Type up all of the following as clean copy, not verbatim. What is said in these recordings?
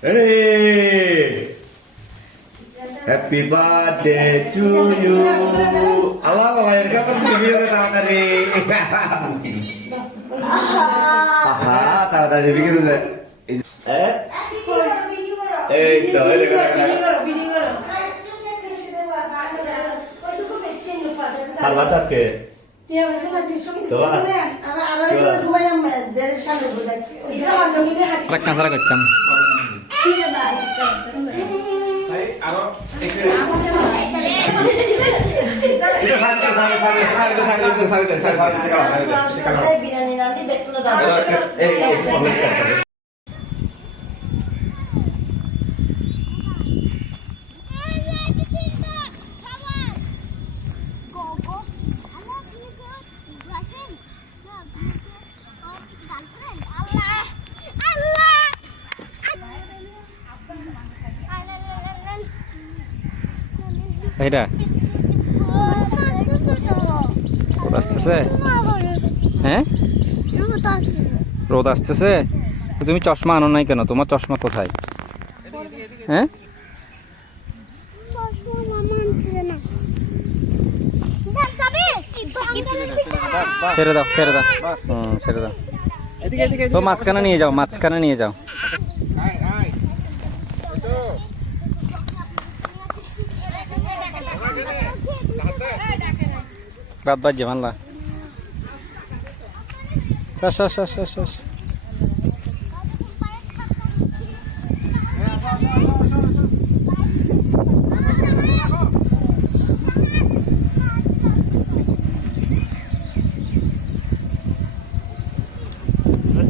Hey, happy birthday to you. Allah melahirkan video kita tadi. Haha, taruh bikin dulu. Itu, Salah batas ke? Rekam salah rekam. Sahida, আসতেছে হ্যাঁ রোদ আসতেছে তুমি চশমা আনো নাই কেন তোমার চশমা কোথায় হ্যাঁ ছেড়ে দাও ছেড়ে দাও ছেড়ে দাও তো মাঝখানে নিয়ে যাও মাঝখানে নিয়ে যাও বাদ বাদ যে মানলা চাষ চাষ চাষ চাষ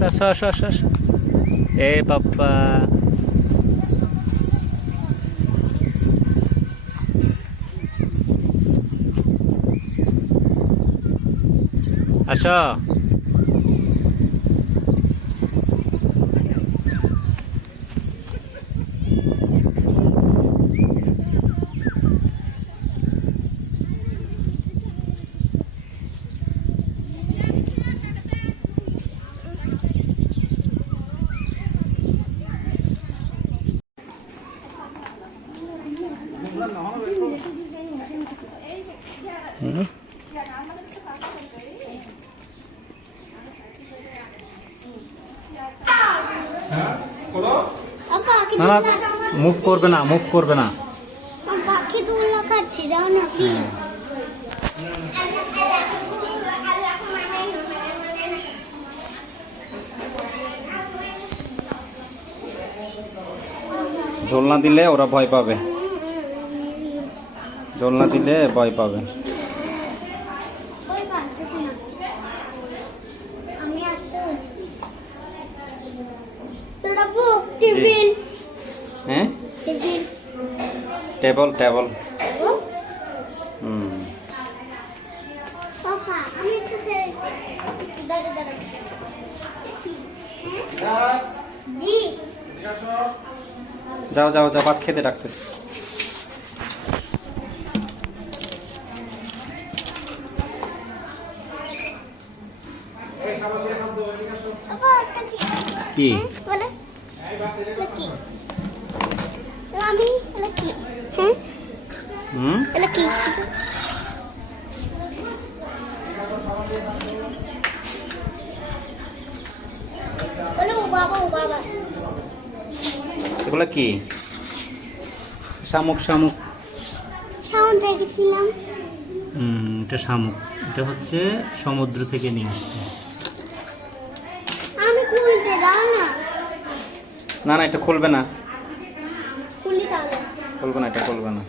চাষ চাষ চাষ চাষ এ বাবা আসো না মুভ করবে না মুভ করবে না পাখি তুলো কাচ্ছি দাও না প্লিজ দোলনা দিলে ওরা ভয় পাবে দোলনা দিলে ভয় পাবে আমি আসতে তোরা টেবিল হ্যাঁ টেবিল টেবল টেবল পাপা আমি একটু দাঁড়া দাঁড়া জি যাও যাও যাও ভাত খেতে ডাকতেছি পাপা এটা কি বলে কি আমি এটা কি হ্যাঁ এটা কি বলে ও বাবা এগুলো কি শামুক শামুক সাউন্ড দেখেছিলাম এটা শামুক এটা হচ্ছে সমুদ্র থেকে নিয়ে আসছে আমি খুলতে দাও না না না এটা খুলবে না খুলি তাহলে খুলবে না এটা খুলবে না